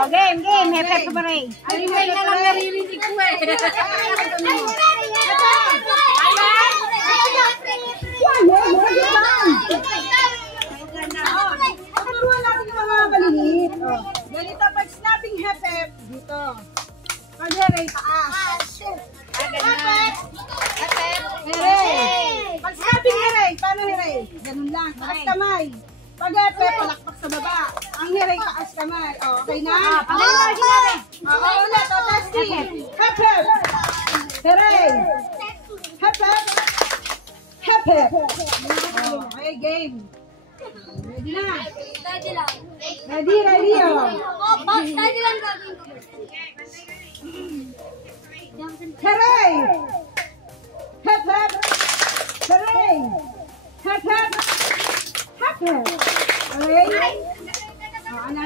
Oh, game. Hep ka ba rin? Ay, may na lang naririnig ko eh. Turuan natin yung mga maliliit. Ganito, pag snapping hep, dito. Pag heray, taas. Heray. Pag snapping heray, paano heray? Ganun lang, taas kamay. Pag hepe, palakpak sa baba. Ang heray, taas kamay. Okay na? Ulit, testing. Hep. Heray. Hep. Okay, game. Ready na? Ready, Steady lang gagawin ko. Hooray! Hep. Hooray! Hep. Hooray!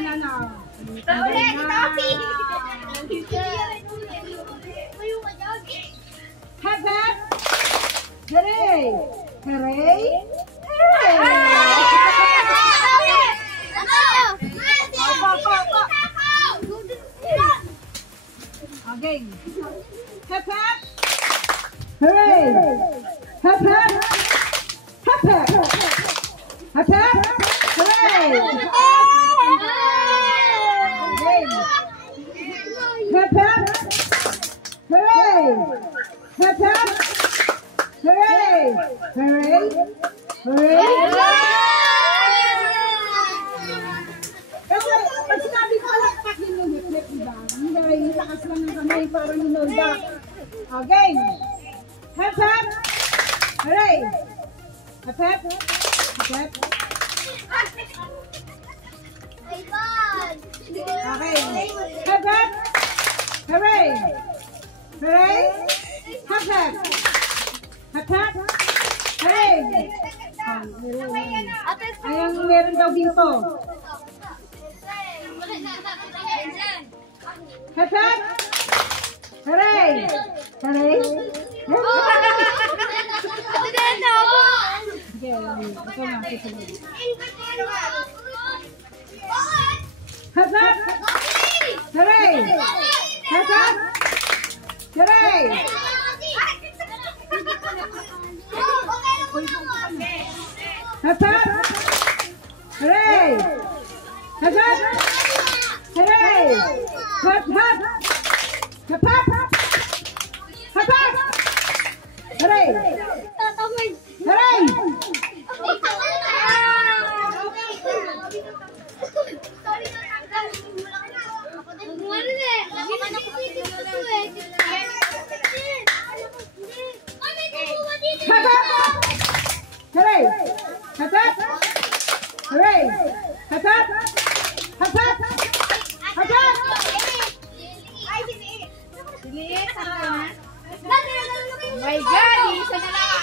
Ano. Ulit, Topi! Hep. Hooray! Hooray! Okay. Hep. Hooray! Hep. Hooray! Hep. Hooray! Hep. Hooray! Kasi pag sinabi ko alakpak yung hip-hip, diba? Hindi, takas lang ng kamay para minolda. Okay. Hep. Hooray! Hep. Okay. Hep. Hooray! Hooray! Hep. Hooray! Ayang meron daw dito. Hep. Hooray! Hooray! Hep. Hooray! Hep. Hooray! Hep. Hooray! Hep. Hooray! Hep. Hooray! Hooray! Hooray! Hooray! My God, isa na lang.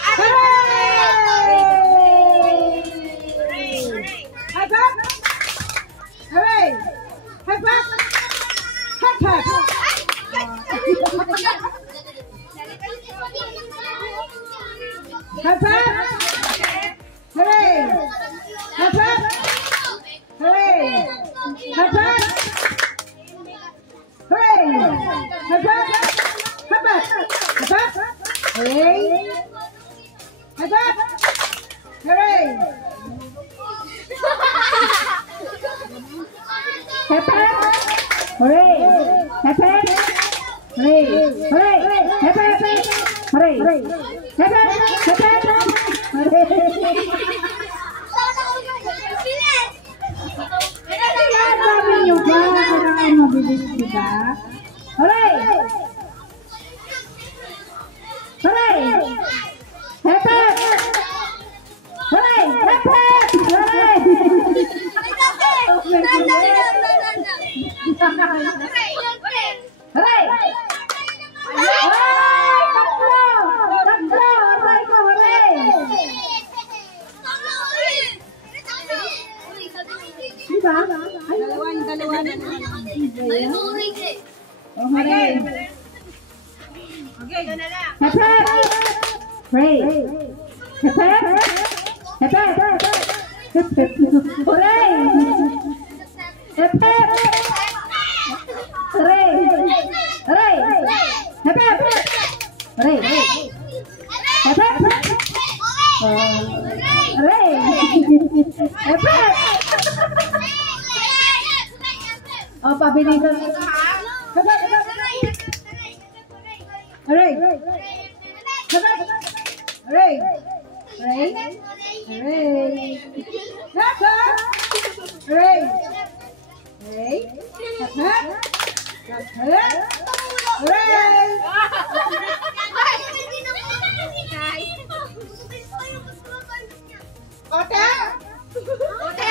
Hep, hep. Aray, aray. Hep, hep. Aray. Hep, hep. Oh, pabilisan mo. Hep, hep, hep. Aray. Hep, hep. Aray. Aray. Aray. Hep, hep. Aray. Aray. Hep, hep. Hep, hep. Aray. Ote. Ote.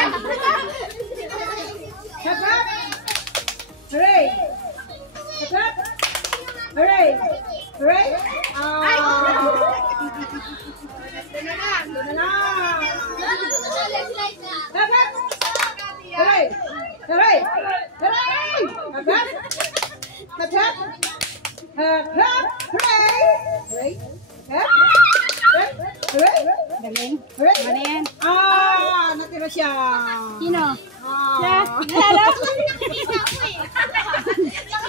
Hep, hep. Aray. Hep, hep. Aray. Aray. Doon na lang. Hep, hep. Aray. Aray. Aray. Hep, hep. Hep, hep. Hep, hep. Aray. Aray. Hep. Hep. Aray. Galing. Aray. Ano yan? Natira siya. Sino? Siya? Ah.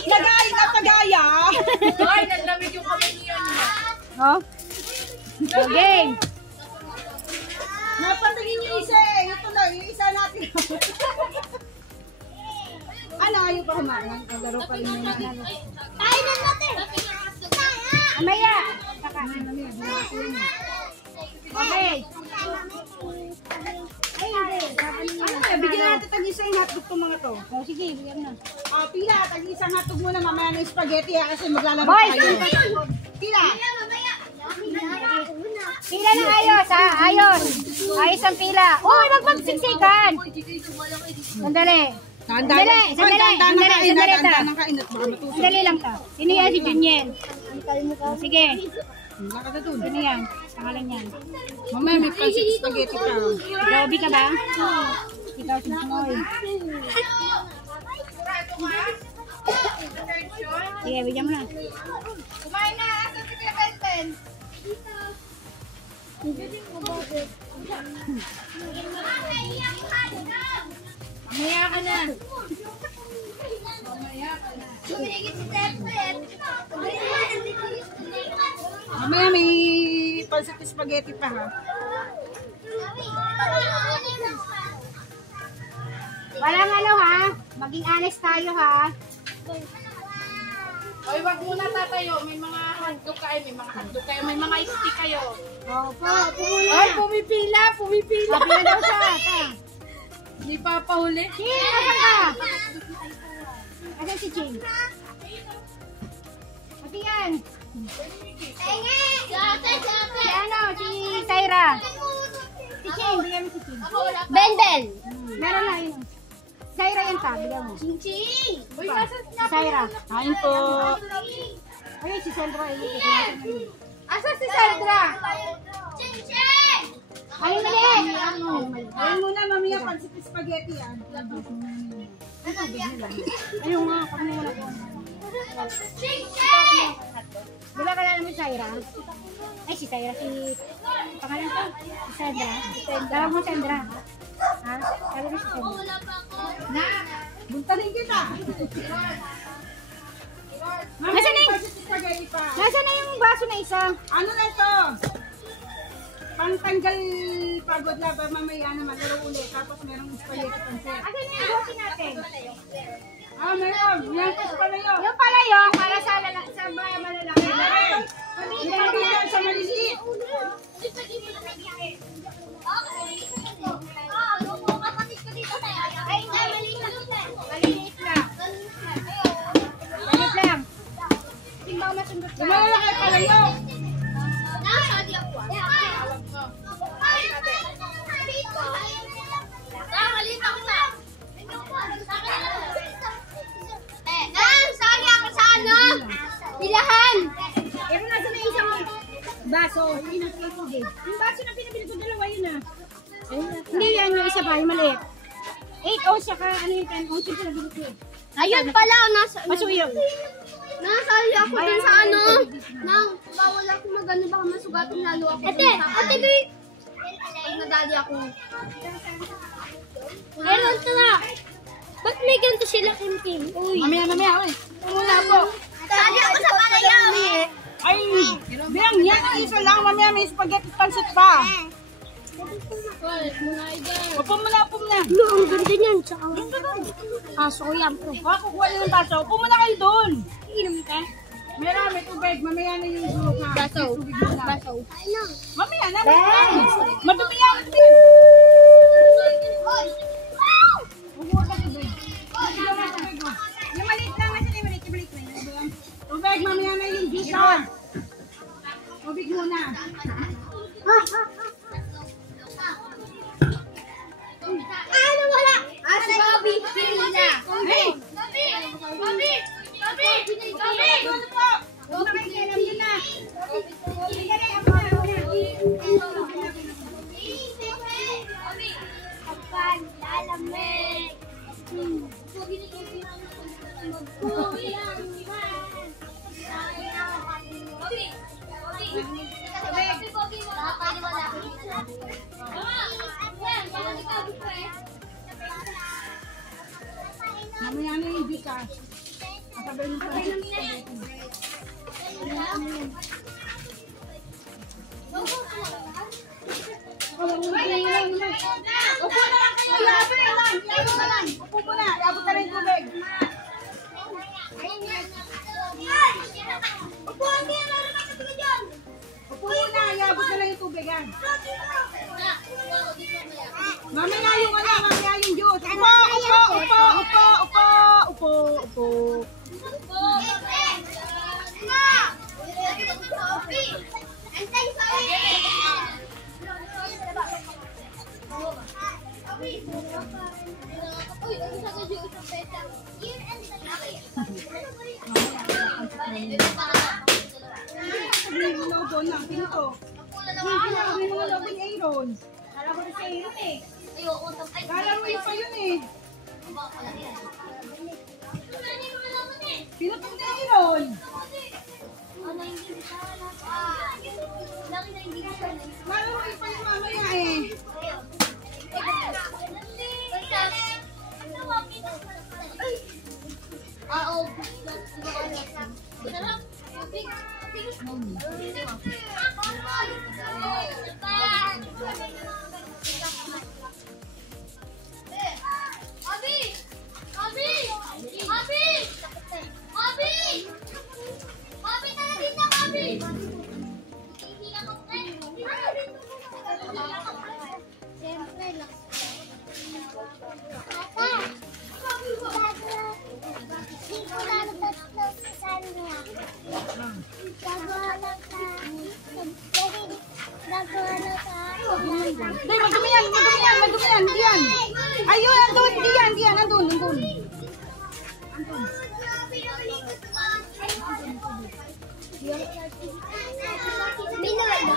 Nagaya ka pagaya. Ay, naglamig yung kamay niya. Oh? Go game. Napatingin yung isa eh. Ito na, yung isa natin. Ano, ayaw pa kumain? Naglaro pa rin yung nanalo. Kainan natin! Amaya. Kakain. Okay. Ay, hindi. Bigyan natin tag-isang hotdog itong mga to. Oh, sige, bigyan mo na. Pila, tag-isang hotdog muna mamaya ng spaghetti kasi maglalaro Boy! tayo. Pila. Pila ng ayos, ha? Ayos. Ayos ang pila. Uy, magpagsiksikan. Sandali. Sandali, sandali, sandali ta. Sandali lang ta. Sino yan si Juniel? Oh, sige. Sino yan? Pangalan yan. Mamaya may pancit spaghetti pa. Gabi ka ba? Ikaw si Moy. Sige, bigyan mo na. Kumain na! Asan si Kuya Benten? Mamaya ka na. Sumigit si Tepet. Mamaya may pancit spaghetti pa ha. Walang ano ha? Maging honest tayo ha? Oy, wag muna tatayo. May mga hotdog kayo, may mga hotdog kayo, may mga stick kayo. Opo, pumula. Ay, pumipila, pumipila. Pumula daw siya. Ta. Hindi pa pahuli. Ching, asan ka? Asan si Ching? Pati yan. Si ano, si Tyra. Si Ching, bigyan mo si Ching. Bendel. Meron na yun. Tyra yan ta, bigyan mo. Ching. Uy, Si asan na? Tyra. Kain po. Ayun, si Sandra. Asan si Sandra? Ayun, mali. Ayun muna mamaya pancit spaghetti yan. Ayun nga, kami wala po. Wala ka na naman Tyra. Ay, si Tyra, si... Pangalan ko? Si Sandra. Tawag mo Sandra. Ha? Tawag mo si Sandra. Na, buntalin kita. Nasaan na yung... Pancit spaghetti pa. Nasaan na yung baso na isa? Ano na ito? Pantanggal pagod laban mamaya naman. Laro ulit. Tapos merong spaghetti pancit. Asan na yung baso natin? Meron. Yan po pala yun. Yung pala yung para sa malalaki. Yung pagod sa maliliit. Ay, maliit lang. Maliit lang. Hindi ba masundot ka? Yung malalaki pala yun. Pilahan! Pero nasa na isang baso. Hindi na tubig. Yung baso na pinabili ko dalawa yun ah. Hindi yan, yung isa pa, yung maliit. 8 ounce saka ano yung 10 ounce yung pinabili ko eh. Ayun pala, Masuyong. nasali ako din sa ano, nang bawal ako magano baka masugatan lalo ako. Ate, pag nadali ako. Meron tala. Ba't may ganito sila, Kim? Uy. Mamaya, uy. Wala po. Sali ako sa palayaw. Ay, bilang yan ang isa lang. Mamaya may spaghetti pancit pa. Upo mo na, upo mo na. No, ang ganda niyan. Tsaka, kaso ko yan, pre. Kukuha niyo ng baso. Upo mo na kayo doon. Inom ka? Meron, may tubig. Mamaya na yung gulok ha. Baso. Tubig muna. Baso. Ano? Mamaya na. Madumi yan, madumi yan. Kukuha ka tubig. Kukuha ka tubig mo. Yung maliit lang. Nasaan yung maliit? Yung maliit lang. Tubig, mamaya na yung juice ha. Tubig muna. Ano wala? Si Bobby. Pili na. Hey! Bobby! Doon po! Doon na kayo kailan yun na. Sige na, ako na, ako na. Kapag lalamig. Mamaya na yung juice ha. Kasabay mo sa Upo na lang kayo. Iabot na lang. Iabot na lang. Upo mo na. Iabot na lang yung tubig. Upo, hindi na naman katulad dyan. Upo mo na. Iabot na lang yung tubig ha. Mamaya yung ano. Mamaya yung juice. Upo, upo, upo, upo, upo, upo, upo. Lobo na. Pinto. Hindi mo lobo yung Aaron. Kala ko na si Aaron eh. Kala mo yung pa yun eh. Pinatong na Aaron. Kala mo yung pa yung mamaya eh. Hindi, madumi yan, madumi yan, madumi yan, hindi yan. Ayun, andun, hindi yan, hindi yan, andun, andun. May naman ba?